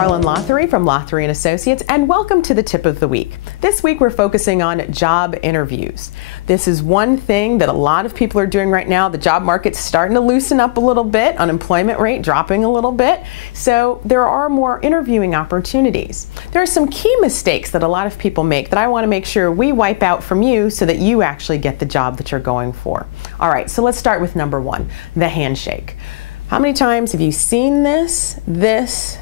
Karlyn Lothery from Lothery & Associates, and welcome to the Tip of the Week. This week we're focusing on job interviews. This is one thing that a lot of people are doing right now. The job market's starting to loosen up a little bit, unemployment rate dropping a little bit, so there are more interviewing opportunities. There are some key mistakes that a lot of people make that I want to make sure we wipe out from you so that you actually get the job that you're going for. All right, so let's start with number one, the handshake. How many times have you seen this,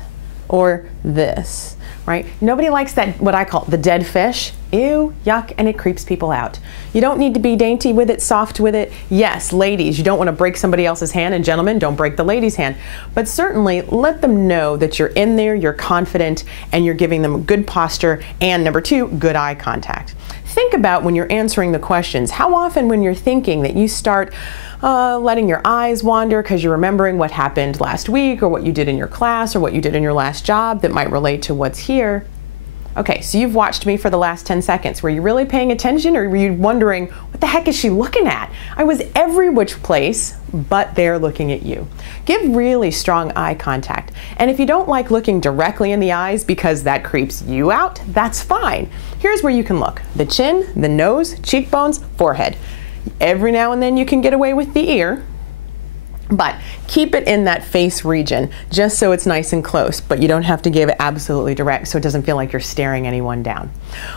or this, right? Nobody likes that, what I call the dead fish. Ew, yuck, and it creeps people out. You don't need to be dainty with it, soft with it. Yes, ladies, you don't want to break somebody else's hand, and gentlemen, don't break the lady's hand. But certainly let them know that you're in there, you're confident, and you're giving them good posture, and number two, good eye contact. Think about when you're answering the questions, how often when you're thinking that you start letting your eyes wander because you're remembering what happened last week or what you did in your class or what you did in your last job that might relate to what's here. Okay, so you've watched me for the last 10 seconds. Were you really paying attention, or were you wondering, what the heck is she looking at? I was every which place, but they're looking at you. Give really strong eye contact. And if you don't like looking directly in the eyes because that creeps you out, that's fine. Here's where you can look: the chin, the nose, cheekbones, forehead. Every now and then you can get away with the ear, but keep it in that face region just so it's nice and close, but you don't have to give it absolutely direct so it doesn't feel like you're staring anyone down.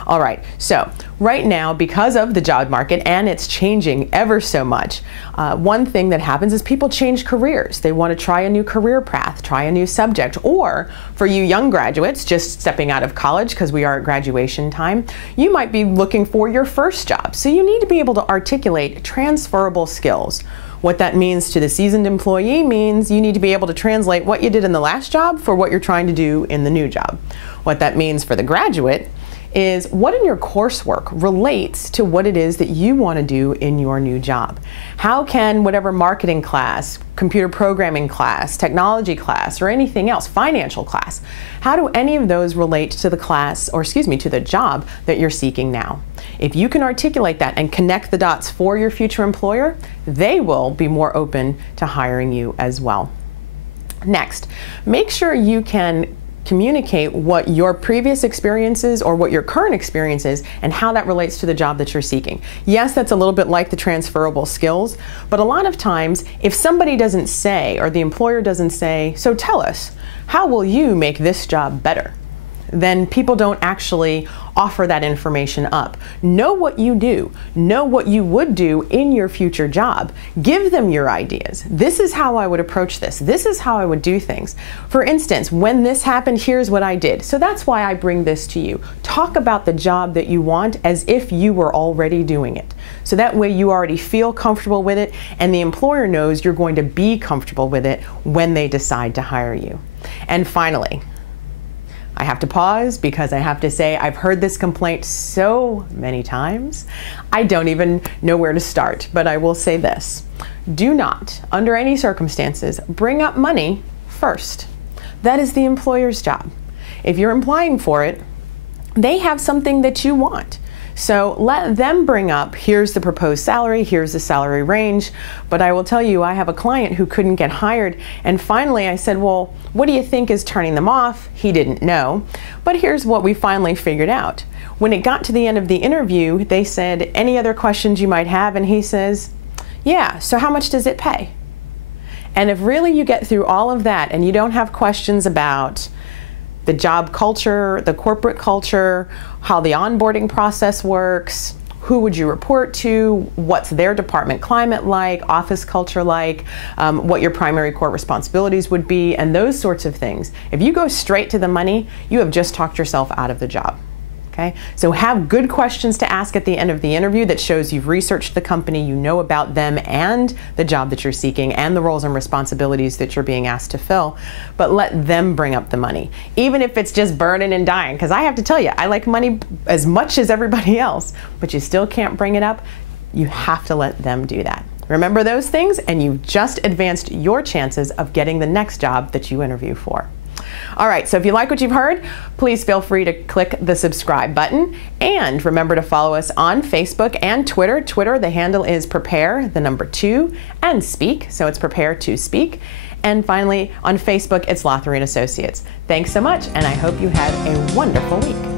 All right, so right now, because of the job market, and it's changing ever so much, one thing that happens is people change careers. They want to try a new career path, try a new subject, or for you young graduates just stepping out of college, because we are at graduation time, you might be looking for your first job. So you need to be able to articulate transferable skills. What that means to the seasoned employee means you need to be able to translate what you did in the last job for what you're trying to do in the new job. What that means for the graduate is what in your coursework relates to what it is that you want to do in your new job. How can whatever marketing class, computer programming class, technology class, or anything else, financial class, how do any of those relate to the class, or excuse me, to the job that you're seeking now? If you can articulate that and connect the dots for your future employer, they will be more open to hiring you as well. Next, make sure you can communicate what your previous experiences or what your current experience is and how that relates to the job that you're seeking. Yes, that's a little bit like the transferable skills, but a lot of times if somebody doesn't say, or the employer doesn't say, so tell us, how will you make this job better? Then people don't actually offer that information up. Know what you do. Know what you would do in your future job. Give them your ideas. This is how I would approach this. This is how I would do things. For instance, when this happened, here's what I did. So that's why I bring this to you. Talk about the job that you want as if you were already doing it. So that way you already feel comfortable with it, and the employer knows you're going to be comfortable with it when they decide to hire you. And finally, I have to pause because I have to say I've heard this complaint so many times, I don't even know where to start, but I will say this. Do not, under any circumstances, bring up money first. That is the employer's job. If you're applying for it, they have something that you want. So let them bring up, here's the proposed salary, here's the salary range. But I will tell you, I have a client who couldn't get hired, and finally I said, well, what do you think is turning them off? He didn't know. But here's what we finally figured out. When it got to the end of the interview, they said, any other questions you might have? And he says, yeah, so how much does it pay? And if really you get through all of that and you don't have questions about the job culture, the corporate culture, how the onboarding process works, who would you report to, what's their department climate like, office culture like, what your primary core responsibilities would be, and those sorts of things. If you go straight to the money, you have just talked yourself out of the job. Okay? So have good questions to ask at the end of the interview that shows you've researched the company, you know about them and the job that you're seeking and the roles and responsibilities that you're being asked to fill, but let them bring up the money, even if it's just burning and dying, because I have to tell you, I like money as much as everybody else, but you still can't bring it up. You have to let them do that. Remember those things, and you've just advanced your chances of getting the next job that you interview for. All right, so if you like what you've heard, please feel free to click the subscribe button. And remember to follow us on Facebook and Twitter. Twitter, the handle is prepare2 and speak, so it's prepare to speak. And finally, on Facebook, it's Lothery & Associates. Thanks so much, and I hope you had a wonderful week.